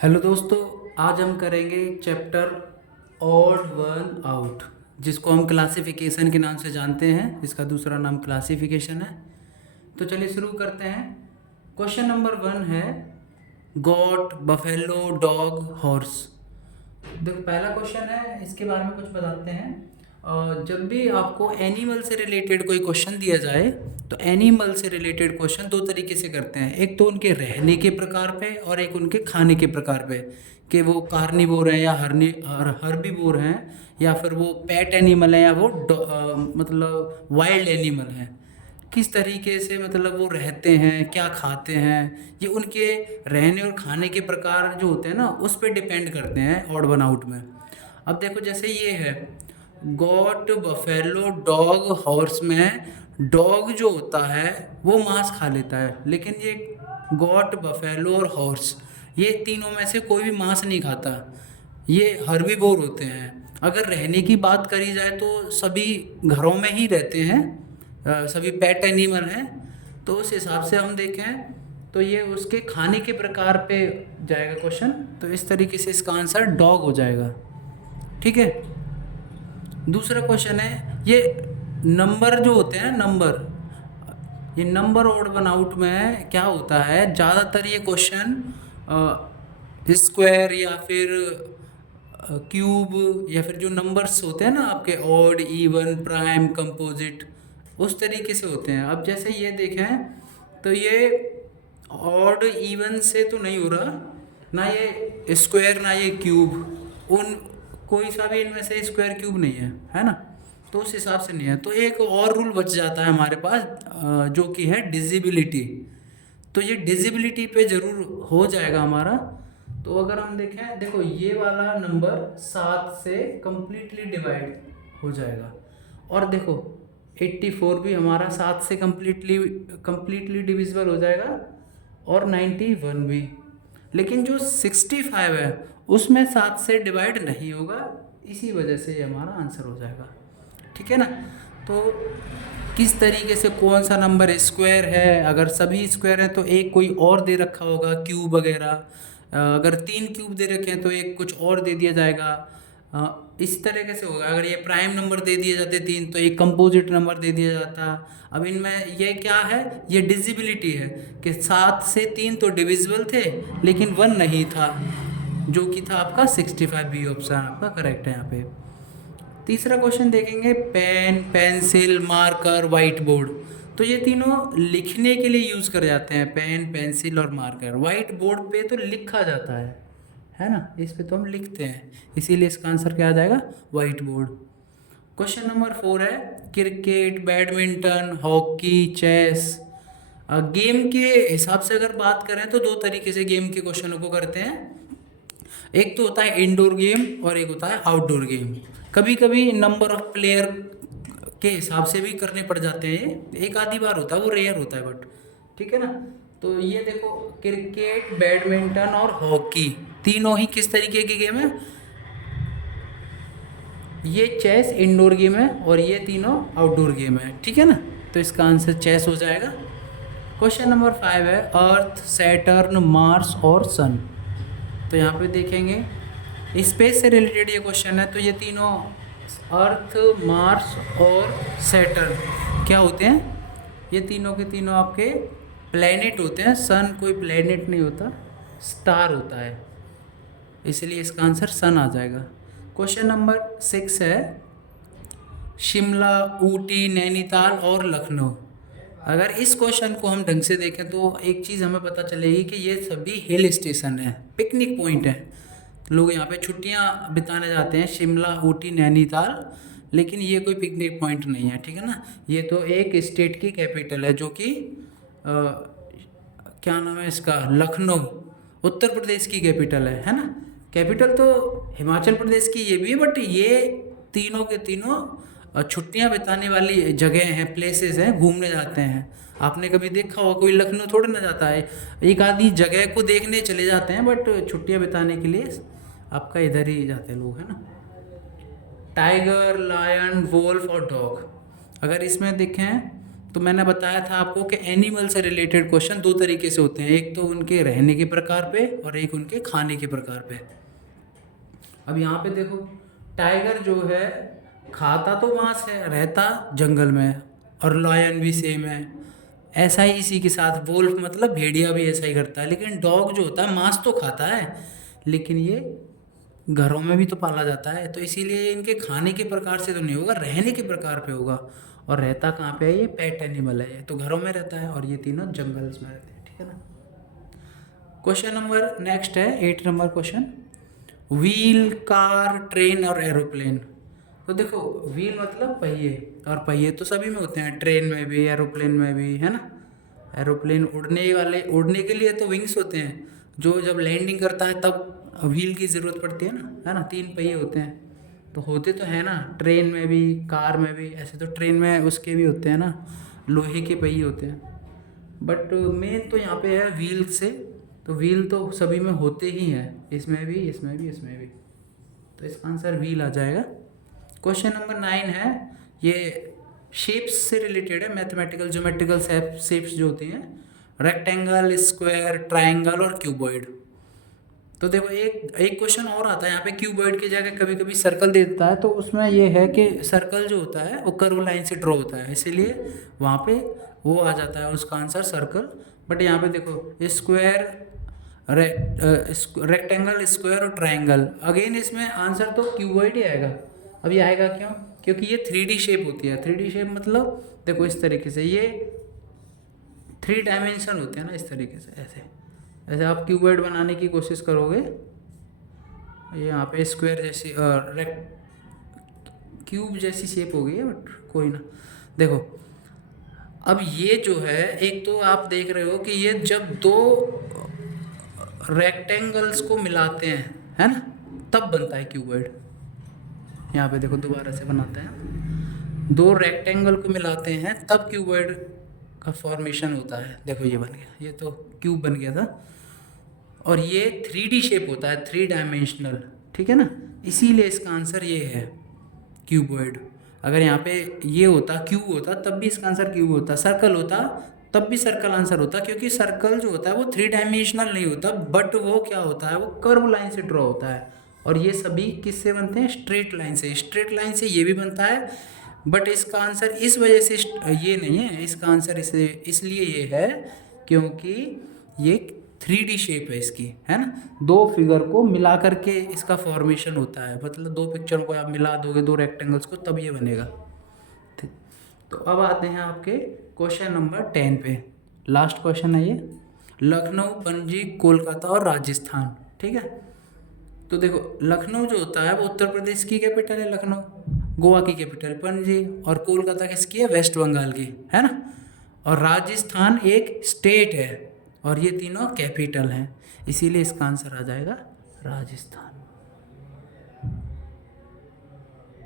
Hello दोस्तों, आज हम करेंगे चैप्टर ऑड वन आउट, जिसको हम क्लासिफिकेशन के नाम से जानते हैं। इसका दूसरा नाम क्लासिफिकेशन है। तो चलिए शुरू करते हैं। क्वेश्चन नंबर 1 है गॉट, बफेलो, डॉग, हॉर्स। देखो पहला क्वेश्चन है, इसके बारे में कुछ बताते हैं। जब भी आपको एनिमल से रिलेटेड कोई क्वेश्चन दिया जाए तो एनिमल से रिलेटेड क्वेश्चन दो तरीके से करते हैं। एक तो उनके रहने के प्रकार पे और एक उनके खाने के प्रकार पे, कि वो कार्निवोर हैं या हर्बीवोर हैं, या फिर वो पेट एनिमल है या वो मतलब वाइल्ड एनिमल हैं। किस तरीके से मतलब वो रहते हैं, क्या खाते हैं, ये उनके रहने और खाने के प्रकार जो होते हैं ना, उस पर डिपेंड करते हैं ऑड वन आउट में। अब देखो जैसे ये है गॉट, बफेलो, डॉग, हॉर्स में डॉग जो होता है वो मांस खा लेता है, लेकिन ये गॉट, बफेलो और हॉर्स ये तीनों में से कोई भी मांस नहीं खाता। ये हर्बीवोर होते हैं। अगर रहने की बात करी जाए तो सभी घरों में ही रहते हैं, सभी पेट एनिमल हैं। तो उस हिसाब से हम देखें तो ये उसके खाने के प्रकार पे जाएगा क्वेश्चन। तो इस तरीके से इसका आंसर डॉग हो जाएगा। ठीक है। दूसरा क्वेश्चन है, ये नंबर जो होते हैं नंबर, ये नंबर ऑड वन आउट में क्या होता है, ज़्यादातर ये क्वेश्चन स्क्वायर या फिर क्यूब या फिर जो नंबर्स होते हैं ना आपके ऑड, इवन, प्राइम, कंपोजिट, उस तरीके से होते हैं। अब जैसे ये देखें तो ये ऑड इवन से तो नहीं हो रहा, ना ये स्क्वायर ना ये क्यूब, उन कोई सा भी इनमें से स्क्वायर क्यूब नहीं है ना। तो उस हिसाब से नहीं है। तो एक और रूल बच जाता है हमारे पास, जो कि है डिजिबिलिटी। तो ये डिजिबिलिटी पे ज़रूर हो जाएगा हमारा। तो अगर हम देखें, देखो ये वाला नंबर 7 से कम्प्लीटली डिवाइड हो जाएगा, और देखो 84 भी हमारा 7 से कम्प्लीटली डिविजिबल हो जाएगा, और 91 भी। लेकिन जो 65 है उसमें 7 से डिवाइड नहीं होगा, इसी वजह से ये हमारा आंसर हो जाएगा। ठीक है ना। तो किस तरीके से कौन सा नंबर स्क्वायर है, अगर सभी स्क्वायर हैं तो एक कोई और दे रखा होगा क्यूब वगैरह, अगर 3 क्यूब दे रखे हैं तो एक कुछ और दे दिया जाएगा। इस तरीके से होगा। अगर ये प्राइम नंबर दे दिए जाते 3 तो एक कंपोजिट नंबर दे दिया जाता। अब इनमें ये क्या है, ये डिजिबिलिटी है कि 7 से 3 तो डिविजिबल थे लेकिन 1 नहीं था, जो कि था आपका 65। बी ऑप्शन आपका करेक्ट है यहाँ पे। तीसरा क्वेश्चन देखेंगे, pen, pencil, marker, white board. तो ये तीनों लिखने के लिए यूज़ कर जाते हैं, पेन, पेंसिल और मार्कर। वाइट बोर्ड पे तो लिखा जाता है ना, इस पे तो हम लिखते हैं, इसीलिए इसका आंसर क्या आ जाएगा, वाइट बोर्ड। क्वेश्चन नंबर 4 है cricket, badminton, hockey, chess. Game के हिसाब से अगर बात करें तो दो तरीके से गेम के क्वेश्चनों को करते हैं। एक तो होता है इंडोर गेम और एक होता है आउटडोर गेम। कभी कभी नंबर ऑफ प्लेयर के हिसाब से भी करने पड़ जाते हैं, ये एक आधी बार होता है, वो रेयर होता है बट ठीक है ना। तो ये देखो क्रिकेट, बैडमिंटन और हॉकी तीनों ही किस तरीके की गेम है, ये चेस इंडोर गेम है और ये तीनों आउटडोर गेम है। ठीक है ना। तो इसका आंसर चेस हो जाएगा। क्वेश्चन नंबर 5 है अर्थ, सैटर्न, मार्स और सन। तो यहाँ पे देखेंगे स्पेस से रिलेटेड ये क्वेश्चन है। तो ये तीनों अर्थ, मार्स और सैटर्न क्या होते हैं, ये तीनों के तीनों आपके प्लैनेट होते हैं। सन कोई प्लैनेट नहीं होता, स्टार होता है, इसलिए इसका आंसर सन आ जाएगा। क्वेश्चन नंबर 6 है शिमला, ऊटी, नैनीताल और लखनऊ। अगर इस क्वेश्चन को हम ढंग से देखें तो एक चीज़ हमें पता चलेगी कि ये सभी हिल स्टेशन हैं, पिकनिक पॉइंट हैं। लोग यहाँ पे छुट्टियाँ बिताने जाते हैं, शिमला, ऊटी, नैनीताल। लेकिन ये कोई पिकनिक पॉइंट नहीं है, ठीक है ना। ये तो एक स्टेट की कैपिटल है, जो कि क्या नाम है इसका, लखनऊ, उत्तर प्रदेश की कैपिटल है ना। कैपिटल तो हिमाचल प्रदेश की ये भी है, बट ये तीनों के तीनों छुट्टियां बिताने वाली जगह हैं, प्लेसेस हैं, घूमने जाते हैं। आपने कभी देखा होगा, कोई लखनऊ थोड़ा ना जाता है, एक आधी जगह को देखने चले जाते हैं, बट छुट्टियां बिताने के लिए आपका इधर ही जाते हैं लोग, है ना। टाइगर, लायन, वोल्फ और डॉग, अगर इसमें देखें तो मैंने बताया था आपको कि एनिमल से रिलेटेड क्वेश्चन दो तरीके से होते हैं, एक तो उनके रहने के प्रकार पे और एक उनके खाने के प्रकार पे। अब यहाँ पे देखो, टाइगर जो है खाता तो मांस है, रहता जंगल में, और लायन भी सेम है। ऐसा ही इसी के साथ वोल्फ मतलब भेड़िया भी ऐसा ही करता है। लेकिन डॉग जो होता है मांस तो खाता है, लेकिन ये घरों में भी तो पाला जाता है, तो इसीलिए इनके खाने के प्रकार से तो नहीं होगा, रहने के प्रकार पे होगा। और रहता कहाँ पे है? ये पेट एनिमल है, ये तो घरों में रहता है, और ये तीनों जंगल्स में रहते हैं। ठीक है ना। क्वेश्चन नंबर नेक्स्ट है 8 number question, wheel, car, train और एरोप्लेन। तो देखो, व्हील मतलब पहिए, और पहिए तो सभी में होते हैं, ट्रेन में भी, एरोप्लेन में भी, है ना। एरोप्लेन उड़ने के लिए तो विंग्स होते हैं, जो जब लैंडिंग करता है तब व्हील की ज़रूरत पड़ती है ना, 3 पहिए होते हैं। तो होते तो है ना, ट्रेन में भी, कार में भी। ऐसे तो ट्रेन में उसके भी होते हैं ना, लोहे के पहिए होते हैं, बट मेन तो यहाँ पे है व्हील से। तो व्हील तो सभी में होते ही हैं, इसमें भी, इसमें भी, इसमें भी। तो इसका आंसर व्हील आ जाएगा। क्वेश्चन नंबर 9 है, ये शेप्स से रिलेटेड है, मैथमेटिकल ज्योमेट्रिकल शेप्स जो होती हैं, रेक्टेंगल, स्क्वायर, ट्राइंगल और क्यूबॉइड। तो देखो, एक क्वेश्चन और आता है यहाँ पे, क्यूबॉइड की जगह कभी कभी सर्कल दे देता है, तो उसमें ये है कि सर्कल जो होता है वो कर्व लाइन से ड्रॉ होता है, इसीलिए वहाँ पे वो आ जाता है उसका आंसर सर्कल। बट यहाँ पे देखो, स्क्वायर, रेक्टेंगल, स्क्वायर और ट्राइंगल, अगेन इसमें आंसर तो क्यूबॉइड ही आएगा। अब ये आएगा क्यों? क्योंकि ये 3D शेप होती है। 3D शेप मतलब देखो इस तरीके से, ये 3 डायमेंशन होते हैं ना, इस तरीके से, ऐसे ऐसे आप क्यूबॉइड बनाने की कोशिश करोगे, ये यहाँ पे स्क्वायर जैसी क्यूब जैसी शेप हो गई है, बट कोई ना। देखो, अब ये जो है, एक तो आप देख रहे हो कि ये जब दो रेक्टेंगल्स को मिलाते हैं, है ना, तब बनता है क्यूबॉइड। यहाँ पे देखो, दोबारा से बनाते हैं, दो रेक्टेंगल को मिलाते हैं तब क्यूबॉइड का फॉर्मेशन होता है। देखो ये बन गया, ये तो क्यूब बन गया था, और ये 3D शेप होता है, 3 डायमेंशनल। ठीक है ना, इसीलिए इसका आंसर ये है क्यूबॉइड। अगर यहाँ पे ये होता, क्यूब होता, तब भी इसका आंसर क्यूब होता। सर्कल होता तब भी सर्कल आंसर होता, क्योंकि सर्कल जो होता है वो 3 डायमेंशनल नहीं होता, बट वो क्या होता है, वो कर्व लाइन से ड्रॉ होता है। और ये सभी किससे बनते हैं? स्ट्रेट लाइन से। स्ट्रेट लाइन से ये भी बनता है, बट इसका आंसर इस वजह से ये नहीं है, इसका आंसर इसलिए ये है क्योंकि ये 3D शेप है इसकी, है ना। दो फिगर को मिला करके इसका फॉर्मेशन होता है, मतलब दो पिक्चर को आप मिला दोगे, दो रेक्टेंगल्स को, तब ये बनेगा। ठीक, तो अब आते हैं आपके क्वेश्चन नंबर 10 पे। लास्ट क्वेश्चन है ये, लखनऊ, पणजी, कोलकाता और राजस्थान। ठीक है, तो देखो, लखनऊ जो होता है वो उत्तर प्रदेश की कैपिटल है, लखनऊ, गोवा की कैपिटल पणजी, और कोलकाता किसकी है? वेस्ट बंगाल की, है ना। और राजस्थान एक स्टेट है, और ये तीनों कैपिटल हैं, इसीलिए इसका आंसर आ जाएगा राजस्थान।